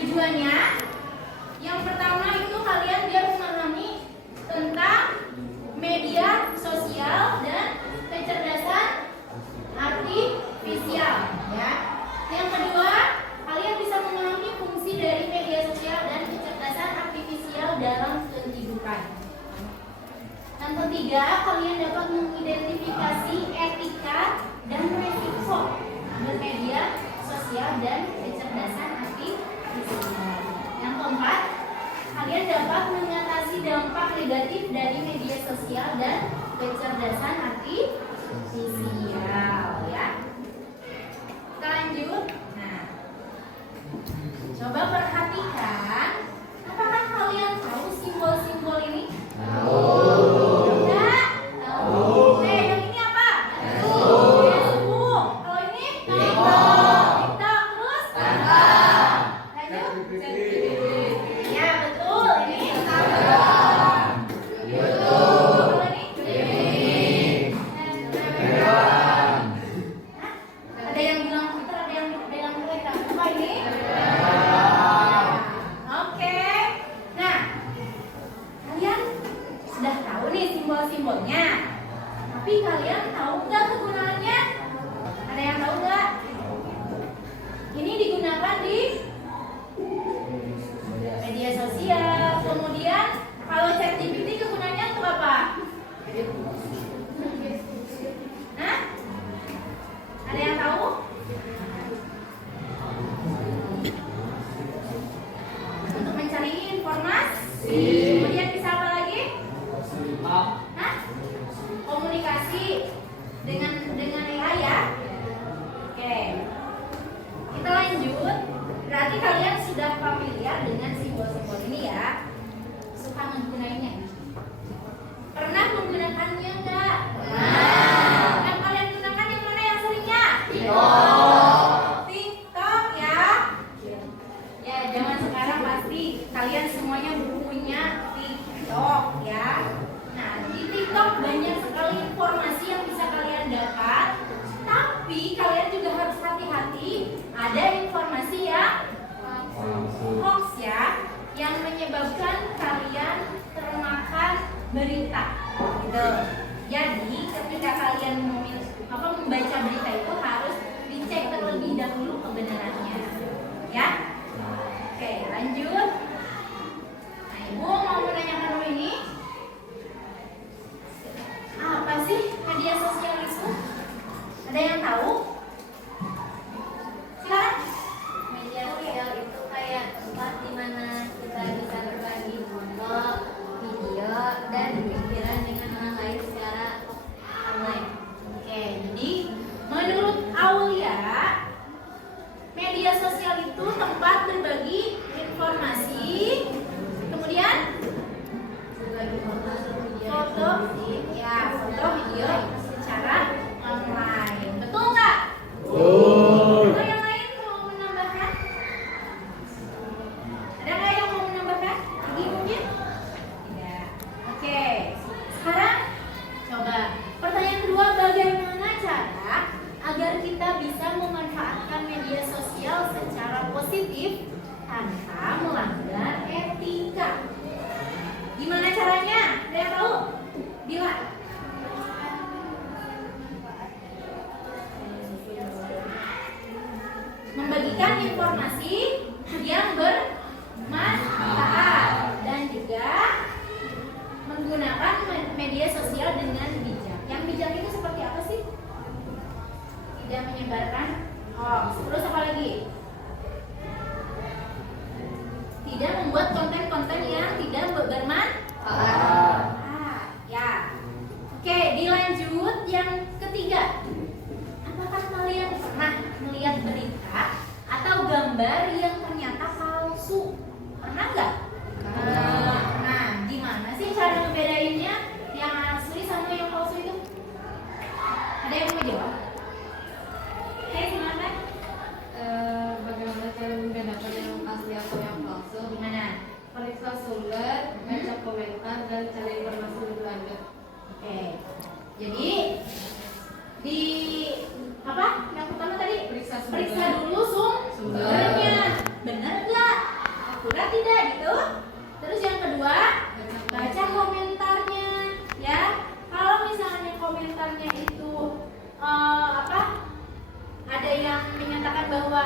Tujuannya yang pertama itu kalian biar memahami tentang media sosial dan kecerdasan artifisial, ya. Yang kedua, kalian bisa memahami fungsi dari media sosial dan kecerdasan artifisial dalam kehidupan. Yang ketiga, kalian dapat mengidentifikasi etika dan resiko bermedia sosial dan kecerdasan artifisial. Yang keempat, kalian dapat mengatasi dampak negatif dari media sosial dan kecerdasan artifisial, ya. Kita lanjut. Nah, coba perhatikan, apakah kalian tahu simbol-simbol ini? Enggak? Tahu. Yang ini apa? Facebook. Kalau ini? TikTok. Terus? Lanjut. Ya, betul. Ini Instagram. YouTube. Kalau ini? Telegram. Ada yang bilang Twitter, ada yang bilang Telegram. Apa ini? Oke. Nah, kalian sudah tahu nih simbol-simbolnya. Tapi kalian tahu nggak kegunaannya? Ada yang tahu nggak? Ini digunakan di media sosial. Kemudian kalau ChatGPT kegunaannya untuk apa? Hah? Ada yang tahu? Untuk mencari informasi. Kemudian bisa apa lagi? Hah? Komunikasi dengan AI, ya. Oke. Kita lanjut. Berarti kalian sudah familiar dengan simbol-simbol ini, ya. Suka menggunakannya? Pernah menggunakannya enggak? Yang kalian gunakan yang mana yang seringnya? TikTok, ya. Ya, zaman sekarang pasti kalian semuanya punya TikTok, ya. Nah, di TikTok banyak sekali informasi yang bisa kalian dapat. Tapi kalian juga harus hati-hati. Ada informasi yang hoax, ya, yang menyebabkan kalian termakan berita, gitu. Jadi ketika kalian membaca berita itu harus dicek terlebih dahulu kebenarannya, ya. Oke, lanjut. Nah, Ibu mau menanyakan dulu ini. Apa sih media sosial itu? Ada yang tahu? Silakan. Media sosial itu kayak tempat di mana kita bisa berbagi foto, video, dan pikiran dengan orang lain secara online. Oke, jadi menurut Aulia, media sosial itu tempat berbagi informasi, kemudian Berbagi foto, video, foto, ya, foto, video secara online. Betul nggak? Atau yang lain mau menambahkan? Ada nggak yang mau menambahkan? Lagi mungkin? Tidak. Oke. Sekarang coba pertanyaan kedua, bagaimana cara agar kita bisa memanfaatkan media sosial secara positif tanpa melanggar etika? Gimana caranya? Ada yang tahu? Bila? Membagikan informasi yang bermanfaat dan juga menggunakan media sosial dengan bijak. Yang bijak itu seperti apa sih? Tidak menyebarkan hoax. Terus apa lagi? Tidak membuat konten-konten yang tidak bermanfaat. Ya. Oke, dilanjut yang ketiga. Apakah kalian pernah melihat berita atau gambar yang ternyata palsu? Pernah nggak? Nah, gimana sih cara ngebedainnya yang asli sama yang palsu itu? Ada yang mau jawab? Oke, silakan. Bagaimana cara membedakan yang asli atau yang palsu? Gimana? Periksa sumber, baca komentar, dan cari informasi lebih lanjut. Oke. Jadi di apa? Yang pertama tadi Periksa periksa dulu sumbernya. Benar nggak? tidak gitu? Terus yang kedua, baca komentarnya ya. Kalau misalnya komentarnya itu ada yang menyatakan bahwa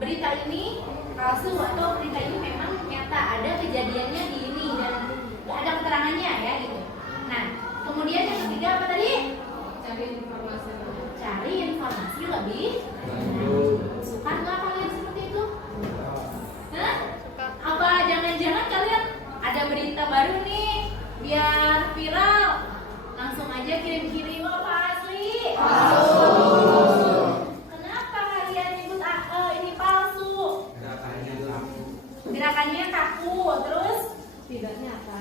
berita ini palsu atau berita ini memang nyata, ada kejadiannya di ini dan ada keterangannya ya gitu. Nah, kemudian yang ketiga apa tadi? Cari informasi lebih. Suka nggak kalian seperti itu? Hah? Apa jangan-jangan kalian ada berita baru nih biar viral, langsung aja kirim-kirim? Apa asli? Kenapa kalian nyebut ini palsu? Gerakannya kaku, terus tidak nyata.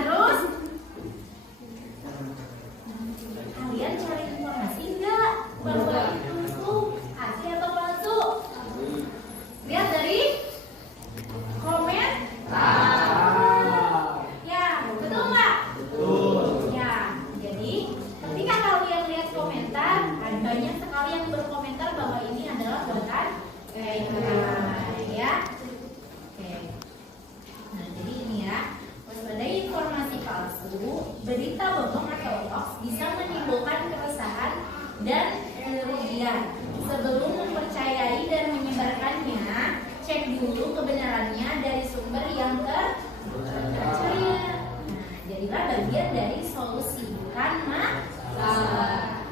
Terus kalian cari informasi enggak bahwa itu asli atau palsu? Lihat dari komen. Ya, betul nggak? Ya, jadi ketika kalian lihat komentar, banyak sekali yang berkomentar bahwa ini adalah buatan ya. Oke. Nah, jadi ini ya, waspadai informasi palsu, berita bohong atau hoax bisa menimbulkan keresahan dan kerugian. Sebelum mempercayai dan menyebarkannya, cek dulu kebenarannya dari sumber yang terpercaya. Nah, jadilah bagian dari solusi, bukan masalah.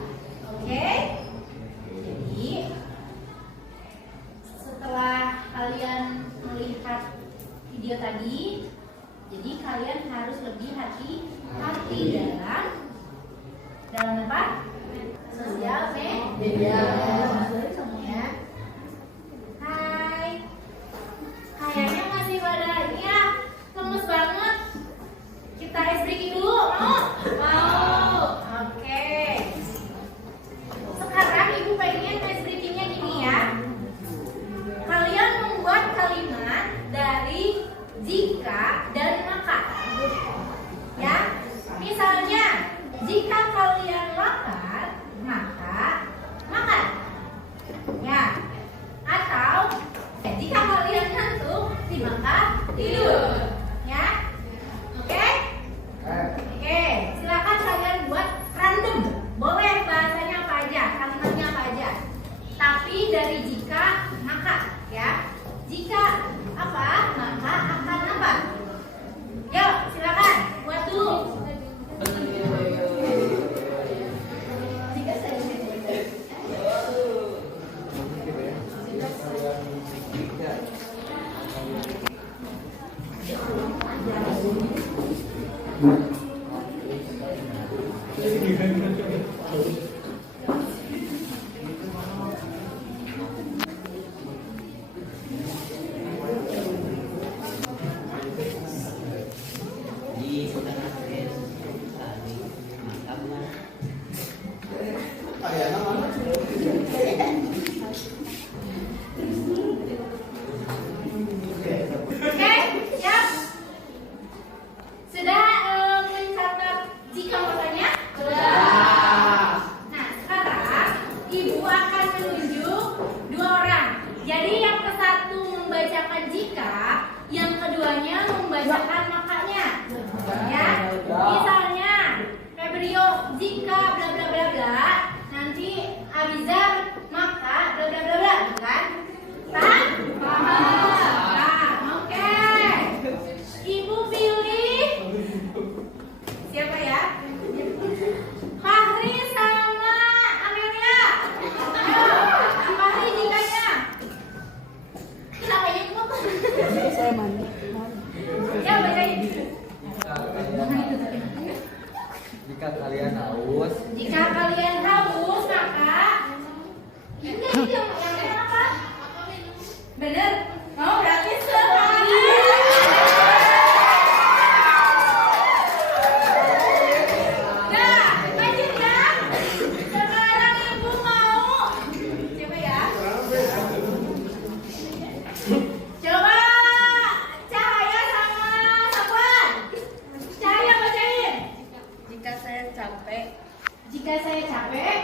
Oke? Jadi setelah kalian melihat video tadi, jadi kalian harus lebih hati-hati dalam apa? Sosial media. Ya. Hai. Kayaknya masih pada ini ya, lemes banget. Kita ice breaking dulu, mau? Oke. Sekarang ibu pengen ice breakingnya gini ya. Kalian membuat kalimat dari jika dan maka. Ya, misalnya jika kalian lapar, maka makan. Ya, atau jika kalian ngantuk, maka tidur. Ya, oke? Oke, silakan kalian buat random. Boleh bahasanya apa aja, kalimatnya apa aja. Tapi dari jika maka, ya. Jika apa, maka akan apa? Yuk, silakan buat dulu. Jika saya Jika kalian haus, maka ini yang apa? Bener? Oh, berarti sekali. Nah, lanjut ya. Sekarang ibu mau coba ya. Coba Cahaya sama Safwan. Cahaya bacain. Jika saya capek, Jika saya capek,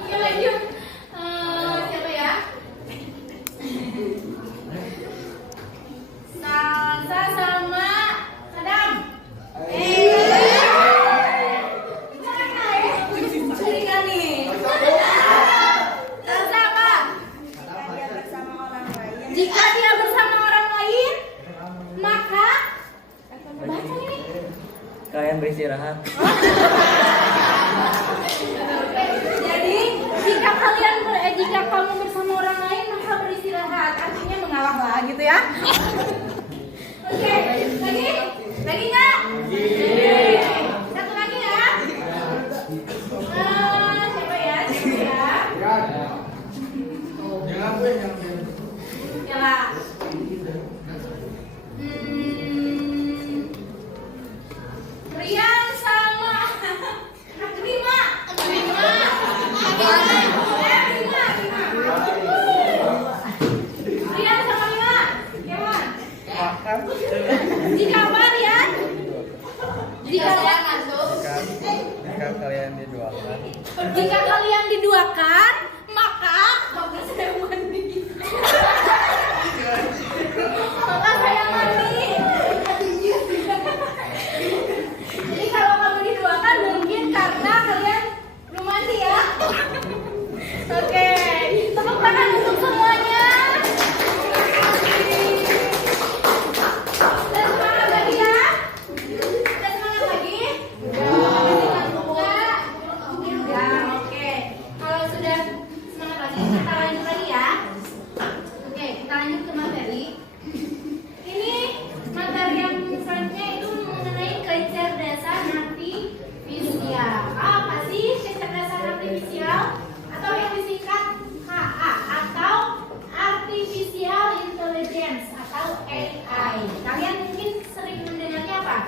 Oke, lanjut. Siapa ya? Salsa sama Adam. Curiga nih. Salsa apa? Jika dia bersama orang lain, maka baca ini. Kalian beristirahat. Jadi jika kamu bersama orang lain maka beristirahat, artinya mengalah lah gitu ya. Oke, lagi nggak? Satu lagi ya. Siapa ya? Siapa? Rian sama Rima. Rian sama Rima. Gimana? Jika apa Rian? Jika kalian diduakan. Jika kalian diduakan, maka saya mandi. Maka saya mandi. Jadi kalau kamu diduakan mungkin karena kalian belum mandi ya. Oke, tepuk tangan untuk semuanya. Dan semangat lagi ya. Dan semangat lagi. Ya, oke. Kalau sudah semangat lagi, kita lanjut lagi ya. Oke, kita lanjut ke materi. Ini materi yang selanjutnya itu mengenai kecerdasan artifisial. Apa sih kecerdasan artifisial? Atau yang disingkat KA atau Artificial Intelligence atau AI. Kalian mungkin sering mendengarnya apa?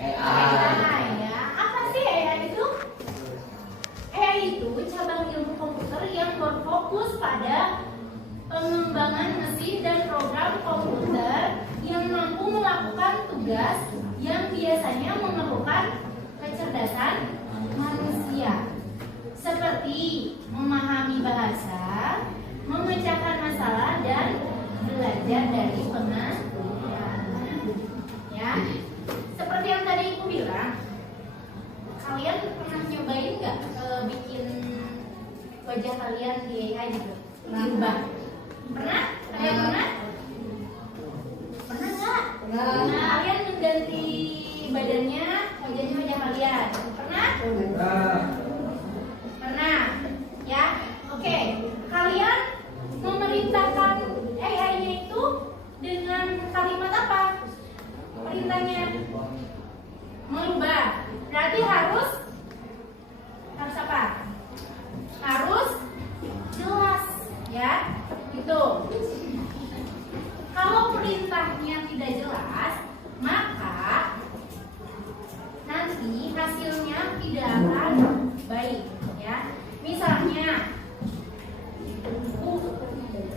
AI ya. Apa sih AI itu? AI itu cabang ilmu komputer yang berfokus pada pengembangan mesin dan program komputer yang mampu melakukan tugas yang biasanya memerlukan kecerdasan manusia, seperti memahami bahasa, memecahkan masalah, dan belajar dari pengalaman. Ya, seperti yang tadi Ibu bilang, kalian pernah nyobain nggak bikin wajah kalian di AI gitu? Diubah? Pernah? Kalian pernah? Pernah nggak? Nah, kalian mengganti badannya, wajahnya wajah kalian. Pernah? Pernah. Ya, oke. Kalian memerintahkan AI-nya itu dengan kalimat apa? Perintahnya merubah. Berarti harus apa? Harus jelas, ya. Itu. Kalau perintahnya tidak jelas, maka nanti hasilnya tidak akan baik, ya. Misalnya,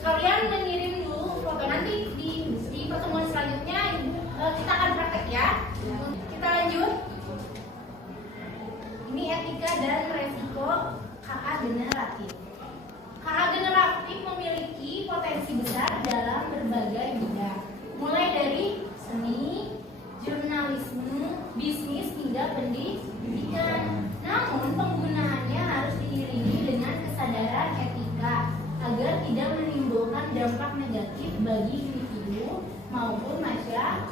kalian mengirim dulu foto, nanti di pertemuan selanjutnya kita akan praktek ya. Kita lanjut. Ini etika dan resiko KA generatif. KA generatif memiliki potensi besar dalam berbagai bidang, mulai dari seni, jurnalisme, bisnis hingga pendidikan. Namun penggunaannya harus diiringi dengan kesadaran etika agar tidak menimbulkan dampak negatif bagi individu maupun masyarakat.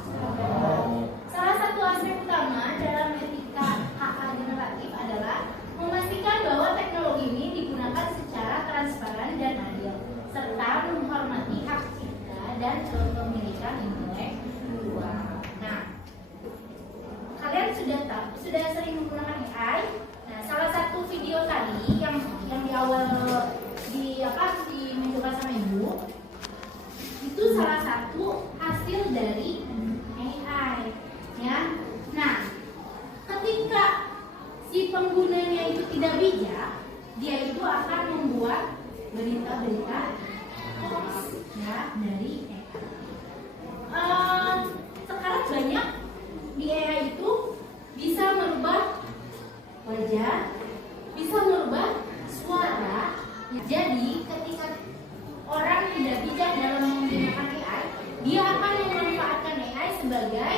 Salah satu aspek utama dalam etika KA generatif adalah memastikan bahwa teknologi ini digunakan secara transparan dan adil, serta menghormati hak cipta dan kepemilikan intelektual. Nah, kalian sudah sering menggunakan AI. Nah, salah satu video tadi yang di awal dimenunjukkan sama Ibu, itu salah satu hasil dari AI, ya. Nah, ketika si penggunanya itu tidak bijak, dia itu akan membuat berita-berita hoax, ya, dari AI. Sekarang banyak di AI itu bisa merubah wajah, bisa merubah suara. Jadi ketika orang tidak bijak dalam menggunakan AI, dia akan memanfaatkan AI sebagai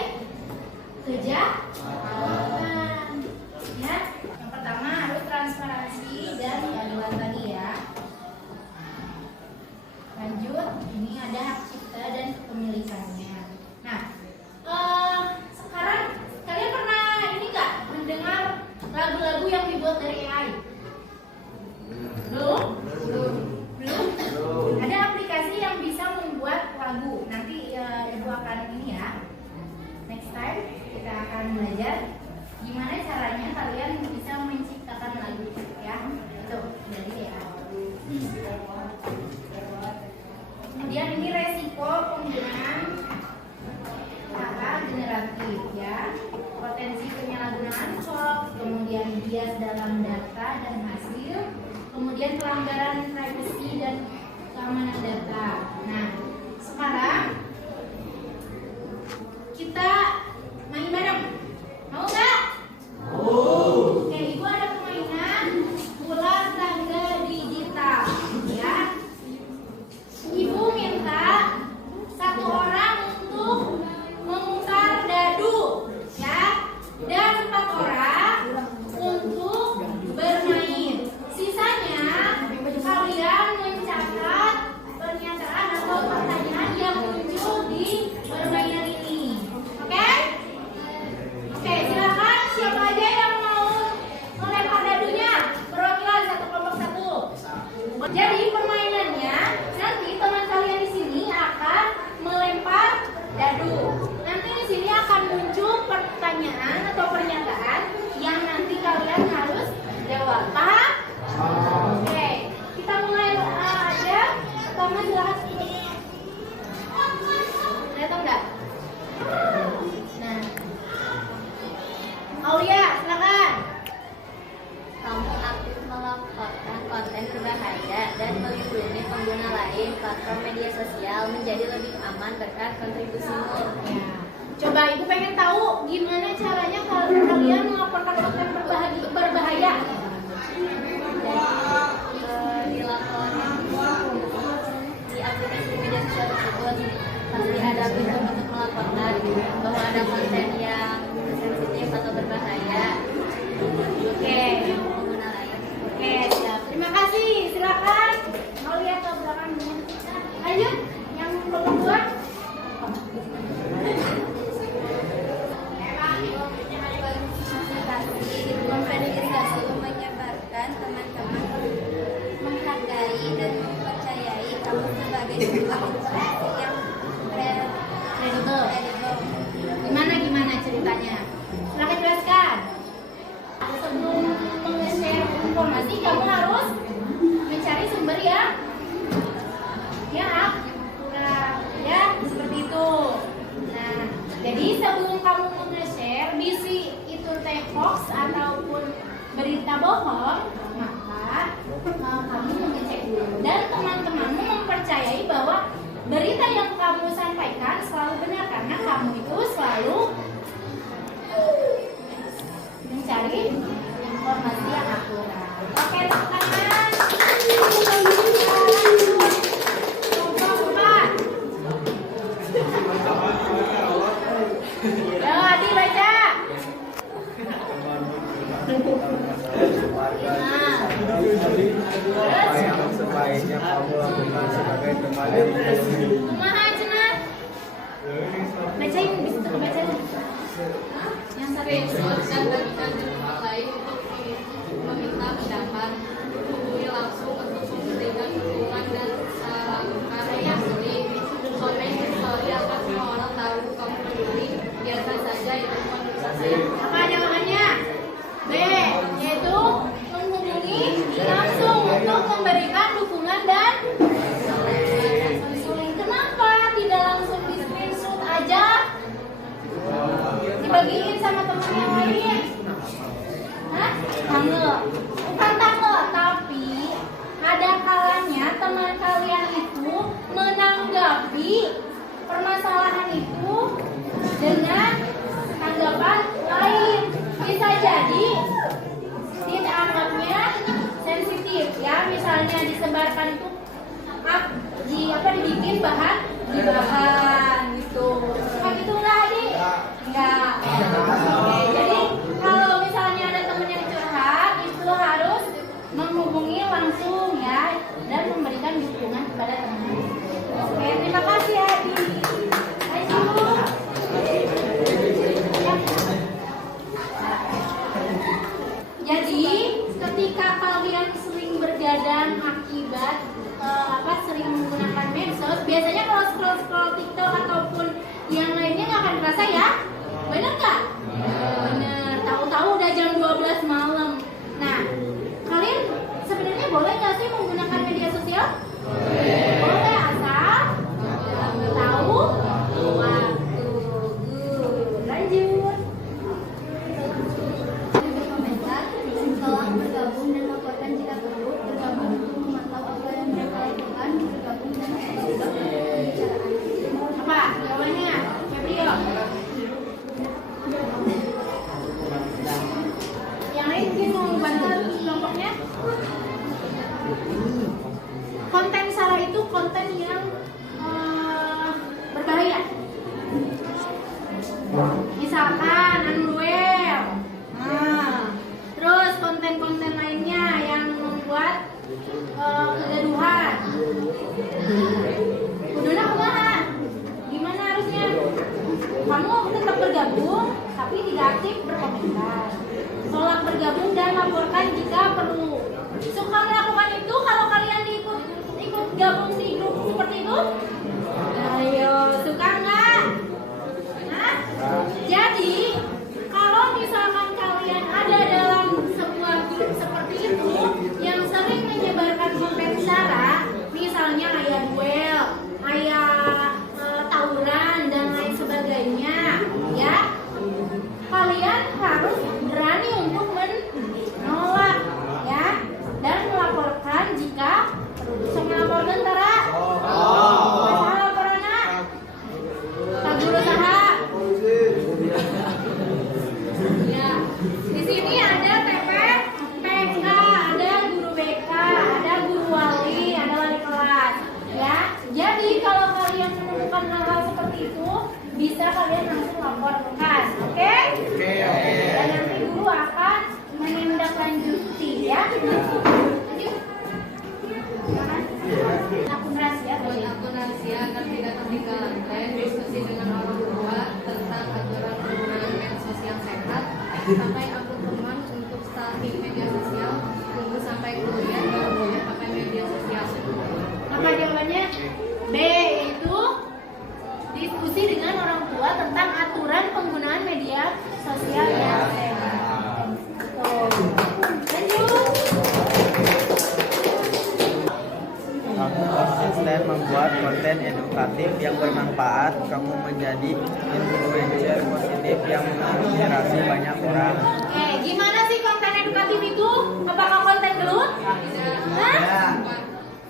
kejahatan. Ya, yang pertama harus transparansi dan keadilan tadi ya. Lanjut, ini ada hak cipta dan kepemilikannya. Nah, sekarang kalian pernah ini nggak mendengar lagu-lagu yang dibuat dari AI? Belum? Ada aplikasi yang bisa membuat lagu. Nanti Ibu akan ini ya. Next time kita akan belajar gimana caranya kalian bisa menciptakan lagu ya. Itu dari AI. Kemudian ini resiko penggunaan kata generatif ya. Potensi penyalahgunaan hoax, kemudian bias dalam data dan hasil, kemudian pelanggaran privasi dan keamanan data. Nah, sekarang kita main bareng. Mau nggak? Oke, Ibu ada permainan bola tangga digital ya. Ibu minta satu orang untuk memutar dadu ya, dan 4 orang untuk bermain. Sisanya kalian mencatat pernyataan atau pertanyaan yang muncul di permainan ini. Oke? Oke, silakan siapa aja yang mau melempar dadunya. Perwakilan satu kelompok satu. Jadi permainannya nanti teman kalian di sini akan melempar dadu. Nanti di sini akan muncul pertanyaan atau pernyataan yang nanti kalian harus jawab. Paham? Oke, kita mulai aja. Pertama silakan. Datang nggak? Nah, Aulia, silakan. Kamu aktif melaporkan konten berbahaya dan melindungi pengguna lain. Platform media sosial menjadi lebih aman berkat kontribusimu. Ya. Coba Ibu pengen tahu gimana caranya kalian melaporkan konten berbahaya. Dilaporkan di aplikasi media sosial tersebut pasti ada fitur untuk melaporkan bahwa ada konten yang sensitif atau berbahaya. Oke. Pengguna lain. Oke, siap. Terima kasih. Silakan. Mau lihat ke belakang dulu. Lanjut. Yang nomor 2. Konfidensiasi menyebarkan teman-teman menghargai dan mempercayai kamu sebagai sebuah informasi yang Kredibel. Gimana ceritanya? Silakan jelaskan. Sebelum meng-share informasi, kamu harus mencari sumber yang akurat, ya seperti itu. Nah, jadi sebelum kamu meng-share bisi itu hoax ataupun berita bohong, maka kamu mengecek dulu dan teman-temanmu mempercayai bahwa berita yang kamu sampaikan selalu benar karena kamu itu selalu mencari informasi yang akurat. Oke, tepuk tangan. Ya, Adi baca. Apa yang sebaiknya kamu lakukan sebagai teman yang baik? Kumaha cenah? Bacain, bisa bacain. Yang sering Silakan bagikan di tempat lain untuk meminta pendapat, hubungi langsung untuk memberikan dukungan dan sarankan yang sering. Komen di story agar semua orang tahu kamu peduli. Biarkan saja itu manusia. apa jawabannya? B, yaitu menghubungi langsung untuk memberikan dukungan dan konseling. Kenapa tidak langsung di screenshot aja? Dibagiin sama teman yang lain? Hah? Tanggal? Bukan tanggal, tapi ada kalanya teman kalian itu menanggapi permasalahan itu dengan tanggapan lain. Bisa jadi dianggapnya disebarkan itu dibikin bahan gitu. Suka gitu nggak Adi? Enggak. Oke, jadi kalau misalnya ada temen yang curhat itu harus menghubungi langsung ya dan memberikan dukungan kepada teman. Oke, terima kasih Adi. Lanjut. Jadi ketika kalian sering bergadang akibat sering menggunakan medsos, biasanya kalau scroll TikTok ataupun yang lainnya nggak akan terasa ya, bener nggak? Bener. Tahu-tahu udah jam 12 malam. Nah, kalian sebenarnya boleh nggak sih menggunakan media sosial? Boleh, asal tahu waktu. Lanjut. Berkomentar, setelah bergabung dan laporkan jika perlu, bergabung untuk memantau apa yang mereka lakukan, bergabung dan mensupport pembicaraan. Apa jawabannya? Febrio. Yang lain mungkin mau bantu kelompoknya. Konten salah itu konten yang berbahaya. Misalkan unwell. Terus konten-konten lainnya yang membuat kegaduhan. Kuduna kumaha? Gimana harusnya? Kamu tetap bergabung, tapi tidak aktif berkomentar. Tolak bergabung dan laporkan jika perlu. Suka melakukan itu kalau kalian ikut gabung di grup seperti itu? Ayo, suka nggak? Hah? Jadi, kalau misalkan kalian ada dalam sebuah grup seperti itu yang sering menyebarkan konten sara, misalnya ayah duel, ayah tawuran dan lain sebagainya, ya, kalian harus berani untuk menolak, ya, dan melaporkan jika perlu. Bisa melaporkan Tara? Masalah laporannya? Tak guru saha? Ya, di sini ada TP, PK, ada guru BK, ada guru wali, ada wali kelas. Ya, jadi kalau kalian menemukan hal-hal seperti itu, bisa kalian langsung laporkan, oke? Oke. Dan nanti guru akan menindaklanjuti, ya. Lanjut. Akun rahasia. Buat akun rahasia agar tidak ketinggalan tren, diskusi dengan orang tua tentang aturan penggunaan medsos yang sehat, pakai akun teman untuk stalking media sosial, tunggu sampai kuliah baru boleh pakai media sosial. Apa jawabannya? B, yaitu diskusi dengan orang tua tentang aturan penggunaan media sosial yang sehat. Lanjut. Kamu konsisten membuat konten edukatif yang bermanfaat. Kamu menjadi influencer positif yang menginspirasi banyak orang. Oke, gimana sih konten edukatif itu? Apakah konten gelut? Hah?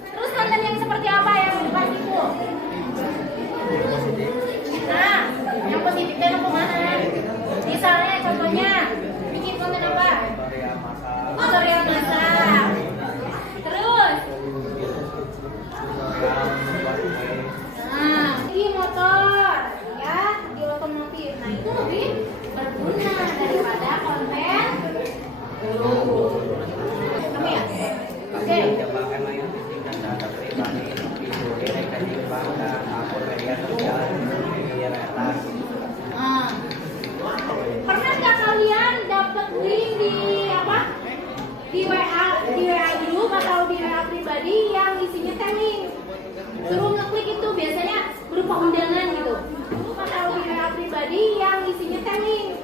Terus konten yang seperti apa yang edukatif itu? Nah, yang positif itu kemana? Misalnya, contohnya, bikin konten apa? Tutorial masak. Terus? Nah, di motor, ya, di otomotif. Nah, itu lebih berguna daripada konten gelut. Kamu ya? Oke. Kembangkan layanan fisik dan data pribadi, video dan Jepang dan akun media sosial di retas. Nah, pernah nggak kalian dapat link di apa? Di WA grup atau di WA pribadi yang isinya link? Suruh ngeklik itu biasanya berupa undangan gitu. Atau di WA pribadi yang isinya link?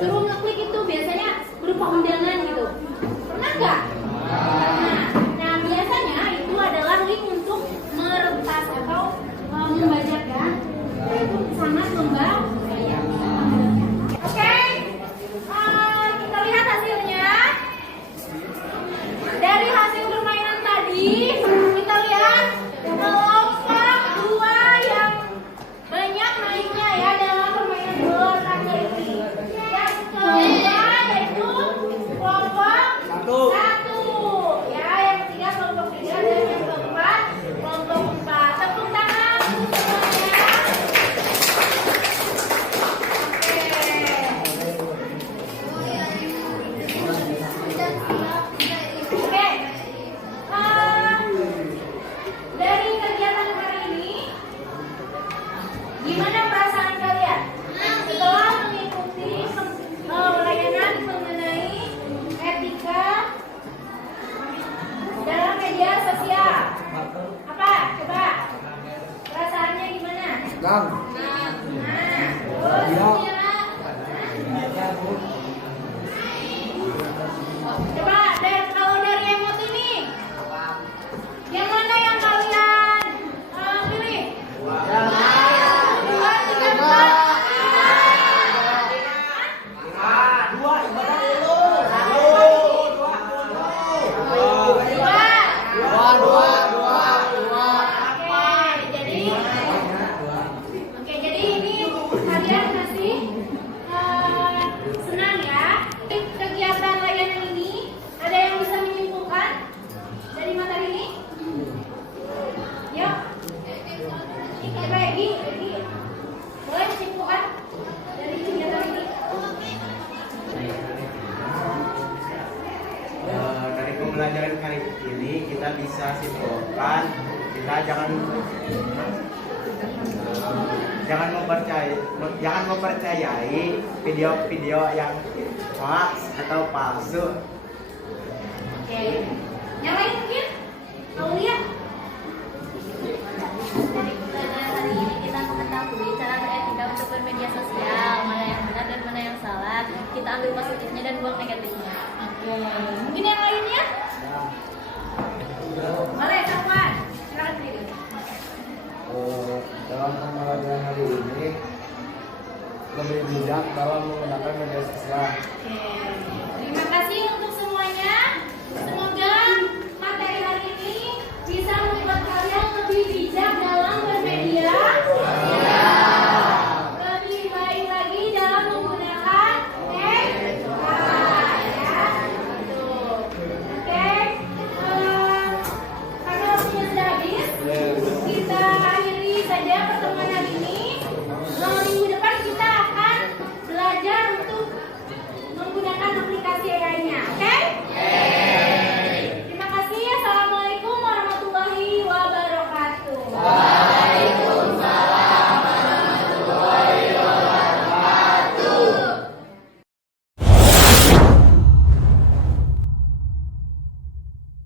Suruh ngeklik itu biasanya berupa undangan gitu. Pernah nggak? Nah, biasanya itu adalah link untuk meretas atau membajak ya. Itu sangat membahayakan. Oke, kita lihat hasilnya. Dari hasil permainan tadi, kita lihat kelompok 2 yang banyak naiknya ya dalam permainan bola kaki ini. Yang kedua yaitu kelompok 1. media sosial. Apa? Coba. Perasaannya gimana? Gang. Nah, terus Iya. coba kalau dari emot ini, yang mana yang kalian pilih? Dua, tiga, empat. Jadi ini kalian masih senang ya. Kegiatan layanan ini ada yang bisa menyimpulkan dari materi ini? Yuk. Coba Egi. Boleh simpulkan dari kegiatan ini? Dari pembelajaran kali ini kita bisa simpulkan kita jangan mempercayai video-video yang hoax atau palsu. Oke. Yang lain mungkin? Mau lihat? Dari pembelajaran hari ini kita mengetahui cara beretika untuk bermedia sosial, mana yang benar dan mana yang salah. Kita ambil positifnya dan buang negatifnya. Oke. Mungkin yang lainnya? Boleh, Safwan. Silakan pilih. Dalam pembelajaran hari ini lebih bijak dalam menggunakan media sosial. Oke.